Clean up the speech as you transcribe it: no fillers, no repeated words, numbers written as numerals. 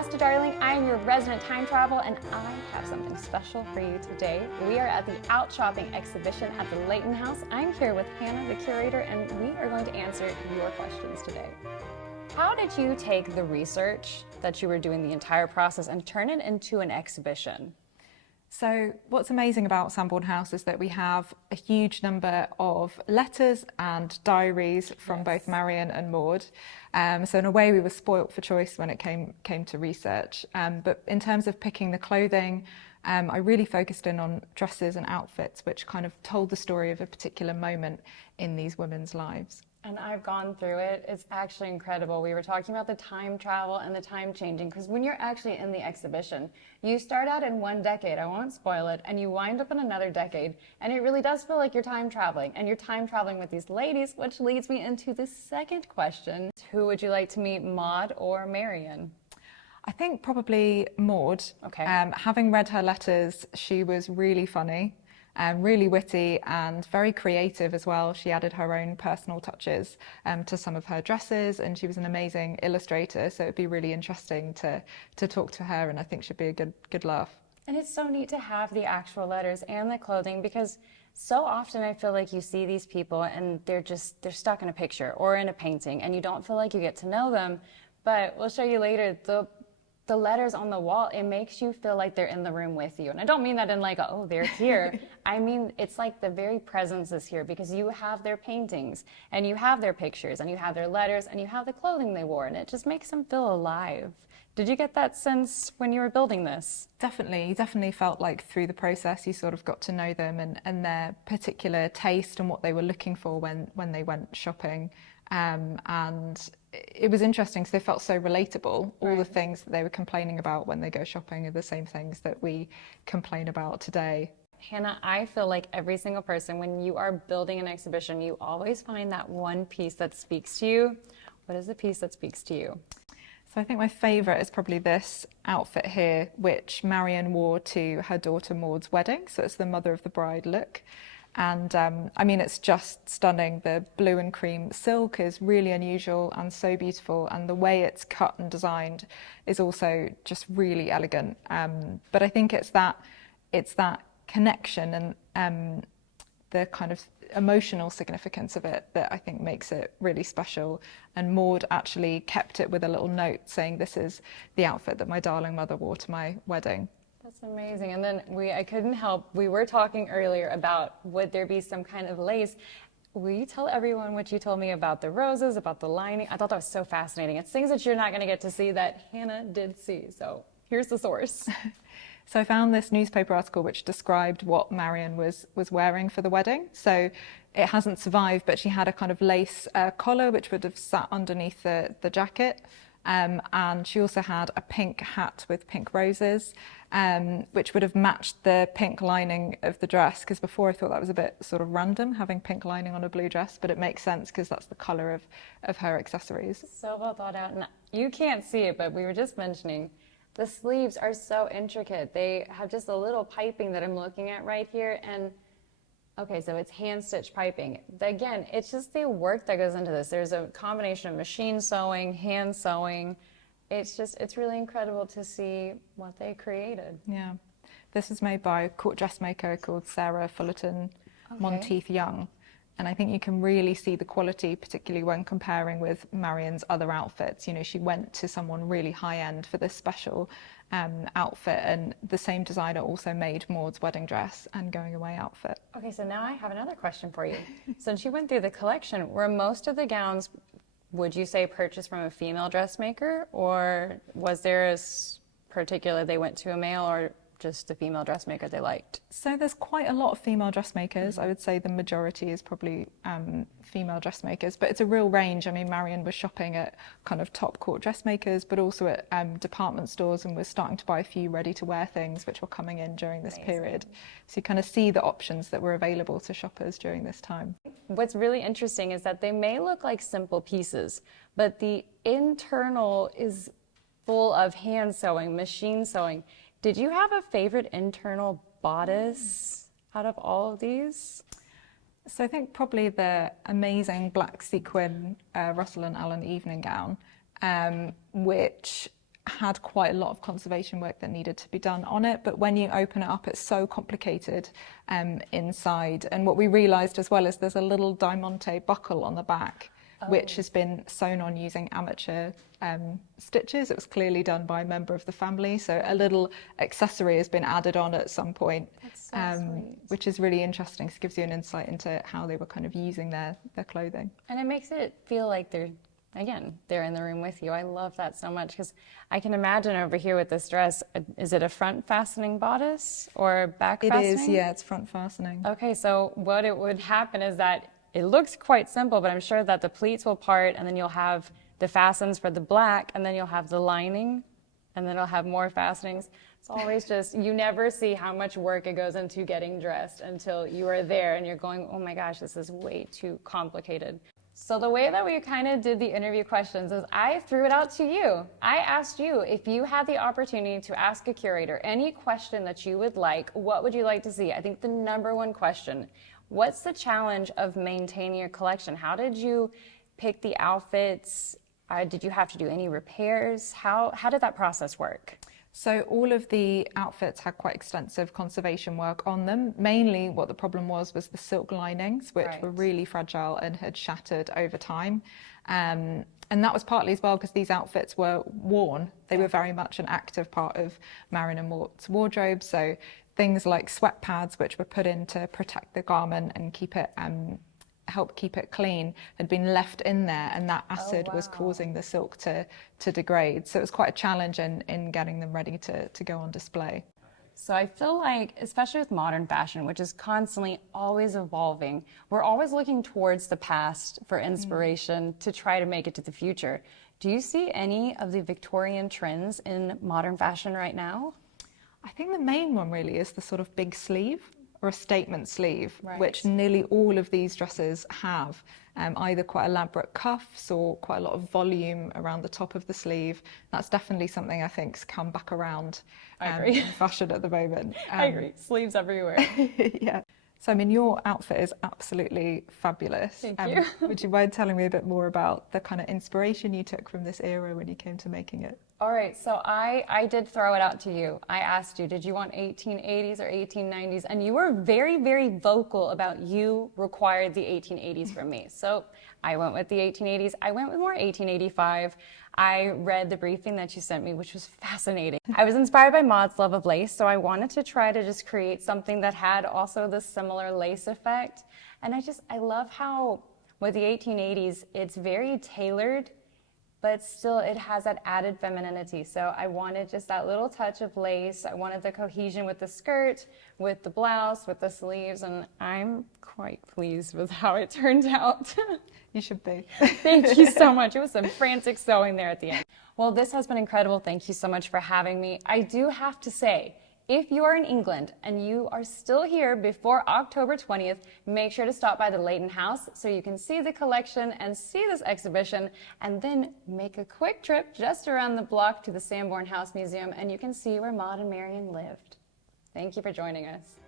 Basta Darling. I am your resident time travel, and I have something special for you today. We are at the Out Shopping exhibition at the Leighton House. I'm here with Hannah, the curator, and we are going to answer your questions today. How did you take the research that you were doing the entire process and turn it into an exhibition? So what's amazing about Sambourne House is that we have a huge number of letters and diaries from both Marion and Maud. So in a way we were spoilt for choice when it came to research. But in terms of picking the clothing, I really focused in on dresses and outfits which kind of told the story of a particular moment in these women's lives. And I've gone through it. It's actually incredible. We were talking about the time travel and the time changing, because when you're actually in the exhibition, you start out in one decade, I won't spoil it, and you wind up in another decade. And it really does feel like you're time traveling. And you're time traveling with these ladies, which leads me into the second question. Who would you like to meet, Maud or Marion? I think probably Maud. Okay. Having read her letters, she was really funny. Really witty and very creative as well. She added her own personal touches to some of her dresses, and she was an amazing illustrator, so it'd be really interesting to talk to her, and I think she'd be a good laugh. And it's so neat to have the actual letters and the clothing, because so often I feel like you see these people and they're stuck in a picture or in a painting and you don't feel like you get to know them. But we'll show you later, the letters on the wall, it makes you feel like they're in the room with you. And I don't mean that in like, oh, they're here. I mean, it's like the very presence is here, because you have their paintings and you have their pictures and you have their letters and you have the clothing they wore, and it just makes them feel alive. Did you get that sense when you were building this? Definitely. You definitely felt like through the process you sort of got to know them and their particular taste and what they were looking for when they went shopping. And it was interesting because they felt so relatable. All the things that they were complaining about when they go shopping are the same things that we complain about today. Hannah, I feel like every single person, when you are building an exhibition, you always find that one piece that speaks to you. What is the piece that speaks to you? So I think my favourite is probably this outfit here, which Marion wore to her daughter Maud's wedding. So it's the mother of the bride look. And I mean, it's just stunning. The blue and cream silk is really unusual and so beautiful, and the way it's cut and designed is also just really elegant. But I think it's that connection and the kind of emotional significance of it that I think makes it really special. And Maud actually kept it with a little note saying, "This is the outfit that my darling mother wore to my wedding." That's amazing. And then I couldn't help, we were talking earlier about would there be some kind of lace. Will you tell everyone what you told me about the roses, about the lining? I thought that was so fascinating. It's things that you're not going to get to see that Hannah did see. So here's the source. So I found this newspaper article which described what Marion was wearing for the wedding. So it hasn't survived, but she had a kind of lace collar which would have sat underneath the jacket. And she also had a pink hat with pink roses, which would have matched the pink lining of the dress, because before I thought that was a bit sort of random, having pink lining on a blue dress, but it makes sense because that's the colour of her accessories. So well thought out. And you can't see it, but we were just mentioning the sleeves are so intricate. They have just a little piping that I'm looking at right here. And okay, so it's hand-stitched piping. Again, it's just the work that goes into this. There's a combination of machine sewing, hand sewing. It's really incredible to see what they created. Yeah. This was made by a court dressmaker called Sarah Fullerton Monteith Young. And I think you can really see the quality, particularly when comparing with Marion's other outfits. You know, she went to someone really high-end for this special outfit, and the same designer also made Maud's wedding dress and going away outfit. Okay, so now I have another question for you. Since you went through the collection, were most of the gowns, would you say, purchased from a female dressmaker, or was there a particular they went to a male, or just the female dressmaker they liked? So there's quite a lot of female dressmakers. I would say the majority is probably female dressmakers, but it's a real range. I mean, Marion was shopping at kind of top court dressmakers, but also at department stores, and was starting to buy a few ready-to-wear things which were coming in during this period. So you kind of see the options that were available to shoppers during this time. What's really interesting is that they may look like simple pieces, but the internal is full of hand sewing, machine sewing. Did you have a favorite internal bodice out of all of these? So I think probably the amazing black sequin Russell and Allen evening gown, which had quite a lot of conservation work that needed to be done on it. But when you open it up, it's so complicated inside. And what we realised as well is there's a little diamante buckle on the back, which has been sewn on using amateur stitches. It was clearly done by a member of the family. So a little accessory has been added on at some point, That's so sweet. which is really interesting. So it gives you an insight into how they were kind of using their clothing. And it makes it feel like they're in the room with you. I love that so much because I can imagine over here with this dress, is it a front fastening bodice or back fastening? It is, yeah, it's front fastening. Okay, so what it would happen is that it looks quite simple, but I'm sure that the pleats will part and then you'll have the fastens for the black and then you'll have the lining and then it'll have more fastenings. It's always just, you never see how much work it goes into getting dressed until you are there and you're going, oh my gosh, this is way too complicated. So the way that we kind of did the interview questions is I threw it out to you. I asked you if you had the opportunity to ask a curator any question that you would like, what would you like to see? I think the number one question, what's the challenge of maintaining your collection? How did you pick the outfits? Did you have to do any repairs? How did that process work? So all of the outfits had quite extensive conservation work on them. Mainly what the problem was the silk linings, which were really fragile and had shattered over time. And that was partly as well because these outfits were worn. They were very much an active part of Marion and Mort's wardrobe. So things like sweat pads, which were put in to protect the garment and keep it help keep it clean, had been left in there, and that acid was causing the silk to degrade. So it was quite a challenge in getting them ready to go on display. So I feel like, especially with modern fashion, which is constantly always evolving, we're always looking towards the past for inspiration to try to make it to the future. Do you see any of the Victorian trends in modern fashion right now? I think the main one really is the sort of big sleeve, or a statement sleeve, which nearly all of these dresses have, either quite elaborate cuffs or quite a lot of volume around the top of the sleeve. That's definitely something I think's come back around in fashion at the moment. I agree, sleeves everywhere. Yeah. So, I mean, your outfit is absolutely fabulous. Thank you. Would you mind telling me a bit more about the kind of inspiration you took from this era when you came to making it? All right, so I did throw it out to you. I asked you, did you want 1880s or 1890s? And you were very, very vocal about you required the 1880s from me. So I went with the 1880s. I went with more 1885. I read the briefing that you sent me, which was fascinating. I was inspired by Maud's love of lace, so I wanted to try to just create something that had also the similar lace effect. And I love how with the 1880s, it's very tailored, but still it has that added femininity. So I wanted just that little touch of lace. I wanted the cohesion with the skirt, with the blouse, with the sleeves, and I'm quite pleased with how it turned out. You should be. Thank you so much. It was some frantic sewing there at the end. Well, this has been incredible. Thank you so much for having me. I do have to say, if you are in England and you are still here before October 20th, make sure to stop by the Leighton House so you can see the collection and see this exhibition, and then make a quick trip just around the block to the Sambourne House Museum and you can see where Maud and Marion lived. Thank you for joining us.